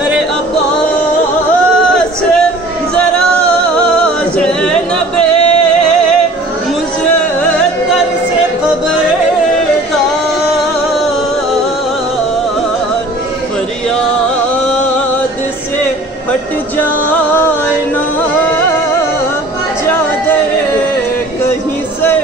अरे अब्बास जरा ज़ैनबे मुझे दर से खबरदार, फरियाद से हट जाए ना चादर कहीं से